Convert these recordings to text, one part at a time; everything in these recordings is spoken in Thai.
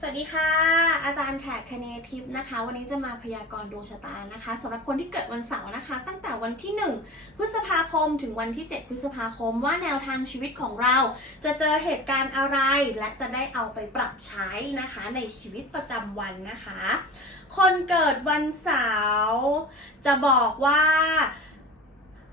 สวัสดีค่ะ อาจารย์แขกคเนทิพย์นะคะ วันนี้จะมาพยากรณ์ดวงชะตานะคะสำหรับคนที่เกิดวันเสาร์นะคะ ตั้งแต่วันที่ 1 พฤษภาคมถึงวันที่ 7 พฤษภาคม ว่าแนวทางชีวิตของเรา จะเจอเหตุการณ์อะไร และจะได้เอาไปปรับใช้นะคะในชีวิตประจำวันนะคะ คนเกิดวันเสาร์จะบอกว่า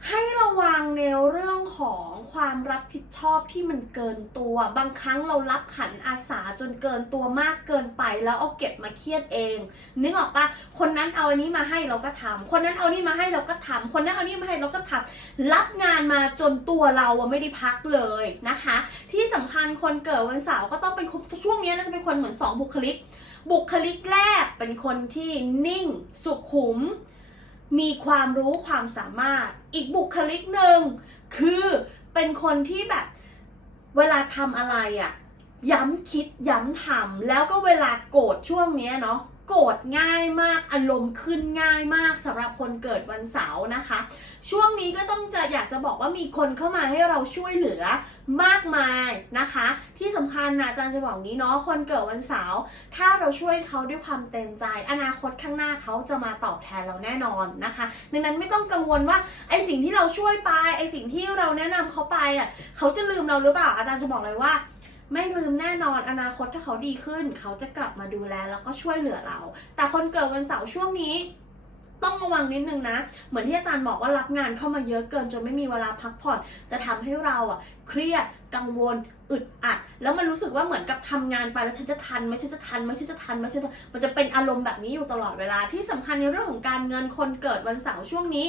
ให้ระวังในเรื่องของความรับผิดชอบที่มันเกินตัว บางครั้งเรารับขันอาสาจนเกินตัวมากเกินไป แล้วเอาเก็บมาเครียดเอง นึกออกปะคนนั้นเอาอันนี้มาให้เราก็ทำคนนั้นเอานี่มาให้เราก็ทำคนนั้นเอานี่มาให้เราก็ทำรับงานมาจนตัวเราไม่ได้พักเลยนะคะ ที่สำคัญคนเกิดวันเสาร์ก็ต้องเป็นช่วงนี้นะจะเป็นคนเหมือนสองบุคลิก บุคลิกแรกเป็นคนที่นิ่ง สุขุม มีความรู้ความสามารถ อีกบุคลิกหนึ่งคือเป็นคนที่แบบเวลาทำอะไรอะ่ะย้ำคิดย้ำทำแล้วก็เวลาโกรธช่วงเนี้ยเนาะ โกรธง่ายมากอารมณ์ขึ้นง่ายมากสำหรับคนเกิดวันเสาร์นะคะ ช่วงนี้ก็ต้องจะอยากจะบอกว่ามีคนเข้ามาให้เราช่วยเหลือมากมายนะคะ ที่สำคัญนะอาจารย์จะบอกนี้เนาะคนเกิดวันเสาร์ถ้าเราช่วยเขาด้วยความเต็มใจ อนาคตข้างหน้าเขาจะมาตอบแทนเราแน่นอนนะคะ ดังนั้นไม่ต้องกังวลว่าไอสิ่งที่เราช่วยไปไอสิ่งที่เราแนะนำเขาไปอะเขาจะลืมเราหรือเปล่าอาจารย์จะบอกเลยว่า ไม่ลืมแน่นอนอนาคตถ้าเขาดีขึ้น เขาจะกลับมาดูแลแล้วก็ช่วยเหลือเรา แต่คนเกิดวันเสาร์ช่วงนี้ต้องระวังนิดนึงนะ เหมือนที่อาจารย์บอกว่ารับงานเข้ามาเยอะเกินจนไม่มีเวลาพักผ่อน จะทำให้เราอะเครียด กังวล อึดอัด แล้วมันรู้สึกว่าเหมือนกับทำงานไปแล้วฉันจะทันไหมฉันจะทันไหมฉันจะทันไหมฉันจะมันจะเป็นอารมณ์แบบนี้อยู่ตลอดเวลาที่สำคัญในเรื่องของการเงินคนเกิดวันเสาร์ช่วงนี้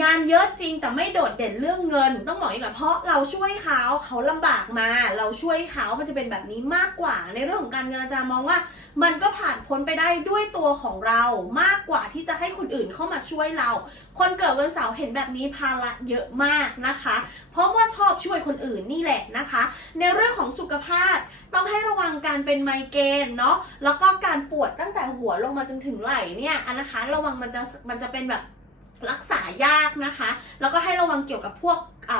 งานเยอะจริงแต่ไม่โดดเด่นเรื่องเงิน ต้องบอกอีก่อนเพราะเราช่วยเขาเขาลำบากมา เราช่วยเขามันจะเป็นแบบนี้มากกว่า ในเรื่องของการเงินอาจารย์มองว่า มันก็ผ่านพ้นไปได้ด้วยตัวของเรามากกว่าที่จะให้คนอื่นเข้ามาช่วยเรา คนเกิดวันเสาร์เห็นแบบนี้ภาระเยอะมากนะคะ เพราะว่าชอบช่วยคนอื่นนี่แหละนะคะ ในเรื่องของสุขภาพต้องให้ระวังการเป็นไมเกรนเนาะแล้วก็การปวดตั้งแต่หัวลงมาจนถึงไหล่เนี่ยอันนะคะระวังมันจะมันจะเป็นแบบ รักษายากนะคะ แล้วก็ให้ระวังเกี่ยวกับพวก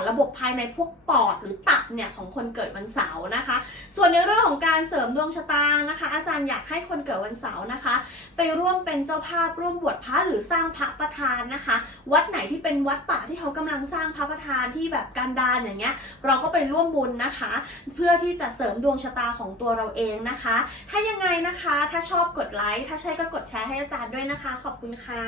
ระบบภายในพวกปอดหรือตับเนี่ยของคนเกิดวันเสาร์นะคะ ส่วนในเรื่องของการเสริมดวงชะตานะคะ อาจารย์อยากให้คนเกิดวันเสาร์นะคะ ไปร่วมเป็นเจ้าภาพร่วมบวชพระหรือสร้างพระประธานนะคะ วัดไหนที่เป็นวัดป่าที่เขากำลังสร้างพระประธานที่แบบการดานอย่างเงี้ย เราก็ไปร่วมบุญนะคะ เพื่อที่จะเสริมดวงชะตาของตัวเราเองนะคะ ถ้ายังไงนะคะ ถ้าชอบกดไลค์ถ้าใช่ก็กดแชร์ให้อาจารย์ด้วยนะคะ ขอบคุณค่ะ